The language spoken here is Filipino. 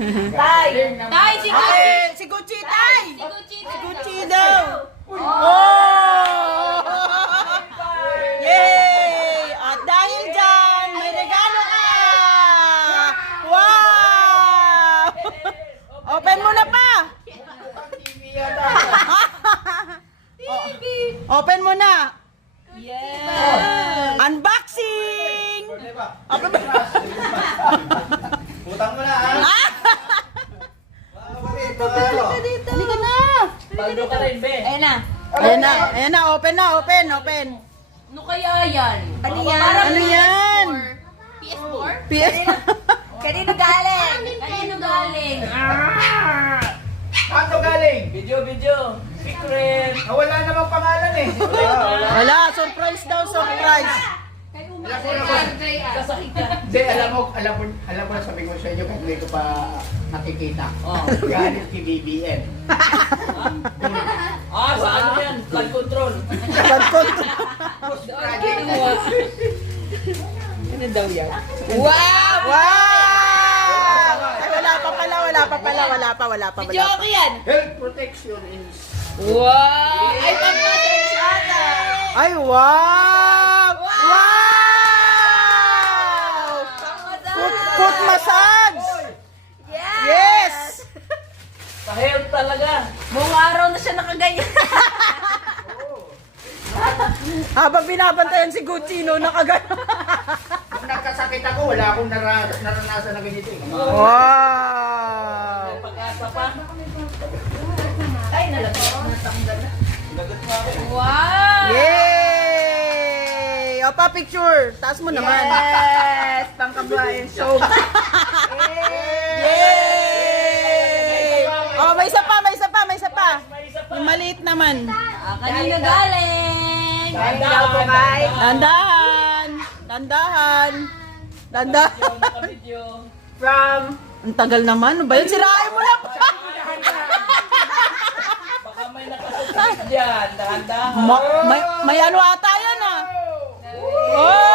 Tay! Tay, si Gucci! Ay, si Gucci, tay! Si Gucci! Si Gucci daw! Oh! Yay! At dahil dyan, may regalo ka! Wow! Open mo na pa! Open mo na! Yes! Unboxing! Open mo. Utang mo na ha. Halika na! Paldo ka rin, be. Ayan na. Ayan na, open na, open. Ano kaya yan? Ano yan? Parang Ano yan? PS4? PS. Kanino galing? Kanino galing? Ano galing? Video. Secret. Wala namang pangalan eh. Wala, surprise daw, surprise. Kasakit ka. Hindi, alam mo na sabi ko sa inyo kahit hindi ko pa nakikita. Oh. Galit kay BBN. Sa ano yan? Blood control. Ano daw yan? Wow! Wow! Ay, wala pa. Video okay yan? Health protection in... Wow! Ay, pang-massage ata! Ay, wow! Wow! Foot massage! Yes! Sa health talaga. Buong araw na siya nakaganyan. Habang binabantayan si Gucci, no, nakagano. Kung nagkasakit ako, wala akong naranasan na ganito eh. Wow! May pag-asa pa. Ay, natanggal na. Wow! Yay! O, pa picture. Taas mo naman. Yes! Pangkabayan show. Yay! Oh, may isa pa. Yung maliit naman. Kanino galing? Dandahan. From... Ang tagal naman. Ano ba yun? Sirain mo na pa. Baka may nakasubscribe dyan. Dahan-dahan. May ano ata yan ah. Oh!